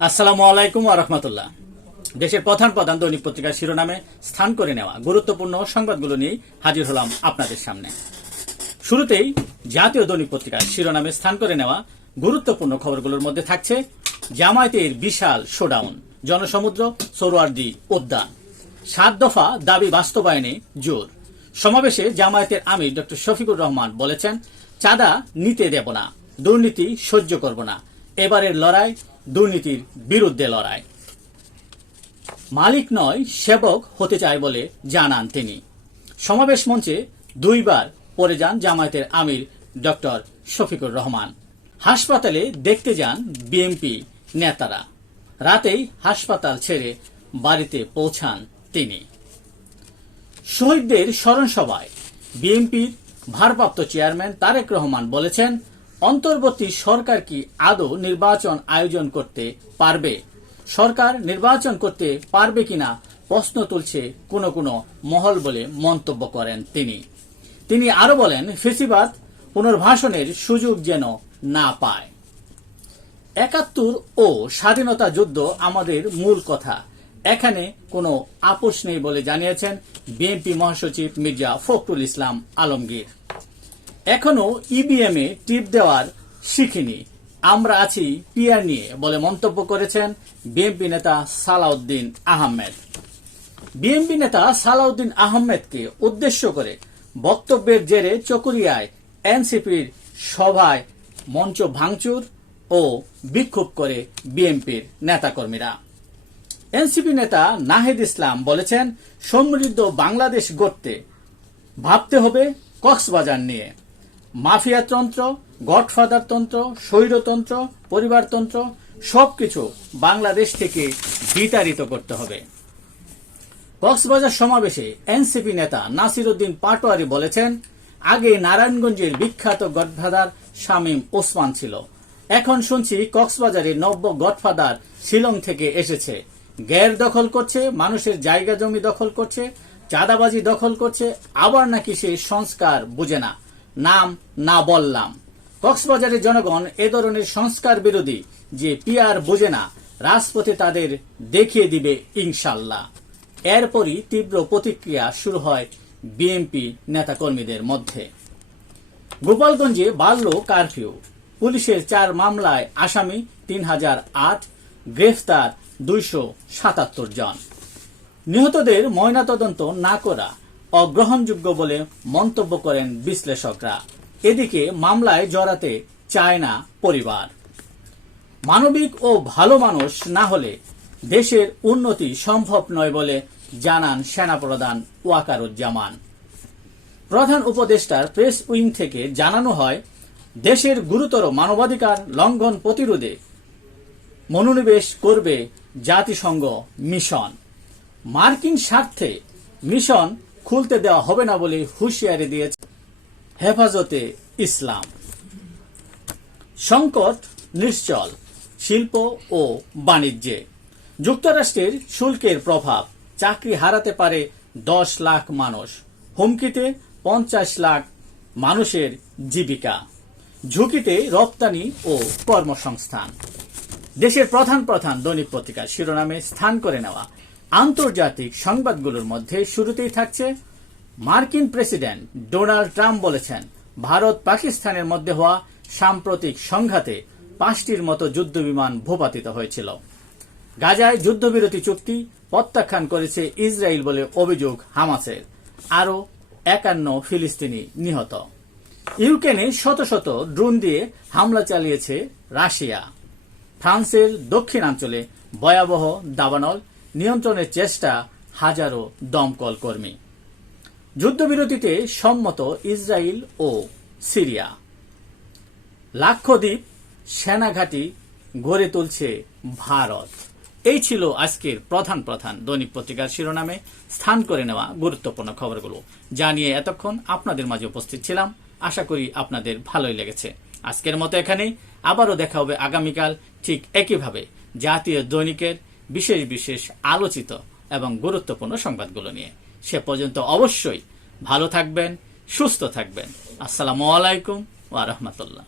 আসসালামু আলাইকুম রহমতুল্লাহ। দেশের প্রধান প্রধান দৈনিক পত্রিকার শিরোনামে স্থান করে নেওয়া গুরুত্বপূর্ণ সংবাদগুলো নিয়ে হাজির হলাম আপনাদের সামনে। শুরুতেই জাতীয় দৈনিক পত্রিকার শিরোনামে স্থান করে নেওয়া গুরুত্বপূর্ণ খবরগুলোর মধ্যে থাকছে জামায়াতের বিশাল শোডাউন, জনসমুদ্র সরোয়ার্দি উদ্যান। সাত দফা দাবি বাস্তবায়নে জোর। সমাবেশে জামায়াতের আমির ডক্টর শফিকুর রহমান বলেছেন, চাঁদা নিতে দেব না, দুর্নীতি সহ্য করব না, এবারের লড়াই দুর্নীতির বিরুদ্ধে লড়াই। মালিক নয়, সেবক হতে চায় বলে জানান তিনি। সমাবেশ মঞ্চে দুইবার পরে যান জামায়াতের আমির ডক্টর শফিকুর রহমান। হাসপাতালে দেখতে যান বিএমপি নেতারা। রাতেই হাসপাতাল ছেড়ে বাড়িতে পৌঁছান তিনি। শহীদদের স্মরণ সভায় বিএনপির ভারপ্রাপ্ত চেয়ারম্যান তারেক রহমান বলেছেন অন্তর্বর্তী সরকার কি আদৌ নির্বাচন আয়োজন করতে পারবে? সরকার নির্বাচন করতে পারবে কিনা প্রশ্ন তুলছে কোনো কোনো মহল বলে মন্তব্য করেন তিনি। তিনি আরও বলেন, ফেসিবাদ পুনর্ভাষণের সুযোগ যেন না পায়। একাত্তর ও স্বাধীনতা যুদ্ধ আমাদের মূল কথা। এখানে কোনো আপোষ নেই বলে জানিয়েছেন বিএনপি মহাসচিব মির্জা ফখরুল ইসলাম আলমগীর। এখনও ইবিএম এ টিপ দেওয়ার শিখিনি। আমরা আছি পিয়ার নিয়ে বলে মন্তব্য করেছেন বিএনপি নেতা সালাউদ্দিন আহমেদ। বিএনপি নেতা সালাউদ্দিন আহমেদকে উদ্দেশ্য করে বক্তব্যের জেরে চকুরিয়ায় এনসিপির সভায় মঞ্চ ভাঙচুর ও বিক্ষোভ করে বিএনপির নেতাকর্মীরা। এনসিপি নেতা নাহিদ ইসলাম বলেছেন, সমৃদ্ধ বাংলাদেশ গড়তে ভাবতে হবে কক্সবাজার নিয়ে। মাফিয়াতন্ত্র গডফাদার তন্ত্র, স্বৈরতন্ত্র, পরিবারতন্ত্র, সবকিছু বাংলাদেশ থেকে বিতাড়িত করতে হবে। কক্সবাজার সমাবেশে এনসিপি নেতা নাসির উদ্দিন পাটোয়ারি বলেছেন, আগে নারায়ণগঞ্জের বিখ্যাত গডফাদার শামীম ওসমান ছিল। এখন শুনছি কক্সবাজারে নব্য গডফাদার শিলং থেকে এসেছে। গ্যার দখল করছে, মানুষের জায়গা জমি দখল করছে, চাঁদাবাজি দখল করছে, আবার নাকি সে সংস্কার বুঝে না। নাম না বললাম। কক্সবাজারের জনগণ এ ধরনের সংস্কার বিরোধী যে পিয়ার বুঝে না, রাজপথে তাদের দেখিয়ে দিবে ইনশাল্লাহ। এরপরই তীব্র প্রতিক্রিয়া শুরু হয় বিএনপি নেতাকর্মীদের মধ্যে। গোপালগঞ্জে বাড়ল কারফিউ। পুলিশের চার মামলায় আসামি তিন হাজার আট, গ্রেফতার দুইশো সাতাত্তর জন। নিহতদের ময়নাতদন্ত না করা অগ্রহণযোগ্য বলে মন্তব্য করেন বিশ্লেষকরা। এদিকে মামলায় জড়াতে চায় না পরিবার। মানবিক ও ভালো মানুষ না হলে দেশের উন্নতি সম্ভব নয় বলে জানান সেনাপ্রধান ওয়াকারুজ্জামান। প্রধান উপদেষ্টার প্রেস উইং থেকে জানানো হয়, দেশের গুরুতর মানবাধিকার লঙ্ঘন প্রতিরোধে মনোনিবেশ করবে জাতিসংঘ মিশন। মার্কিন স্বার্থে মিশন খুলতে দেওয়া হবে না বলে হুঁশিয়ারি দিয়েছে হেফাজতে ইসলাম। সংকট নিশ্চল, শিল্প ও বাণিজ্যে। যুক্তরাষ্ট্রের শুল্কের প্রভাব, চাকরি হারাতে পারে দশ লাখ মানুষ। হুমকিতে পঞ্চাশ লাখ মানুষের জীবিকা। ঝুঁকিতে রপ্তানি ও কর্মসংস্থান। দেশের প্রধান প্রধান দৈনিক পত্রিকা শিরোনামে স্থান করে নেওয়া। আন্তর্জাতিক সংবাদগুলোর মধ্যে শুরুতেই থাকছে, মার্কিন প্রেসিডেন্ট ডোনাল্ড ট্রাম্প বলেছেন, ভারত পাকিস্তানের মধ্যে হওয়া সাম্প্রতিক সংঘাতে পাঁচটির মতো যুদ্ধবিমান ভূপাতিত হয়েছিল। গাজায় যুদ্ধবিরতি চুক্তি প্রত্যাখ্যান করেছে ইসরায়েল বলে অভিযোগ হামাসের। আরও একান্ন ফিলিস্তিনি নিহত। ইউক্রেনে শত শত ড্রোন দিয়ে হামলা চালিয়েছে রাশিয়া। ফ্রান্সের দক্ষিণাঞ্চলে ভয়াবহ দাবানল নিয়ন্ত্রণের চেষ্টা হাজারো দমকল কর্মী। যুদ্ধবিরতিতে সম্মত ইসরায়েল ও সিরিয়া। লাক্ষদ্বীপ সেনাঘাটি গড়ে তুলছে ভারত। এই ছিল আজকের প্রধান প্রধান দৈনিক পত্রিকার শিরোনামে। স্থান করে নেওয়া গুরুত্বপূর্ণ খবরগুলো। জানিয়ে এতক্ষণ আপনাদের মাঝে উপস্থিত ছিলাম। আশা করি আপনাদের ভালোই লেগেছে। আজকের মতো এখানেই। আবারও দেখা হবে আগামীকাল ঠিক একইভাবে জাতীয় দৈনিকের বিশেষ বিশেষ আলোচিত এবং গুরুত্বপূর্ণ সংবাদগুলো নিয়ে। সে পর্যন্ত অবশ্যই ভালো থাকবেন, সুস্থ থাকবেন। আসসালামু আলাইকুম ওয়া রাহমাতুল্লাহ।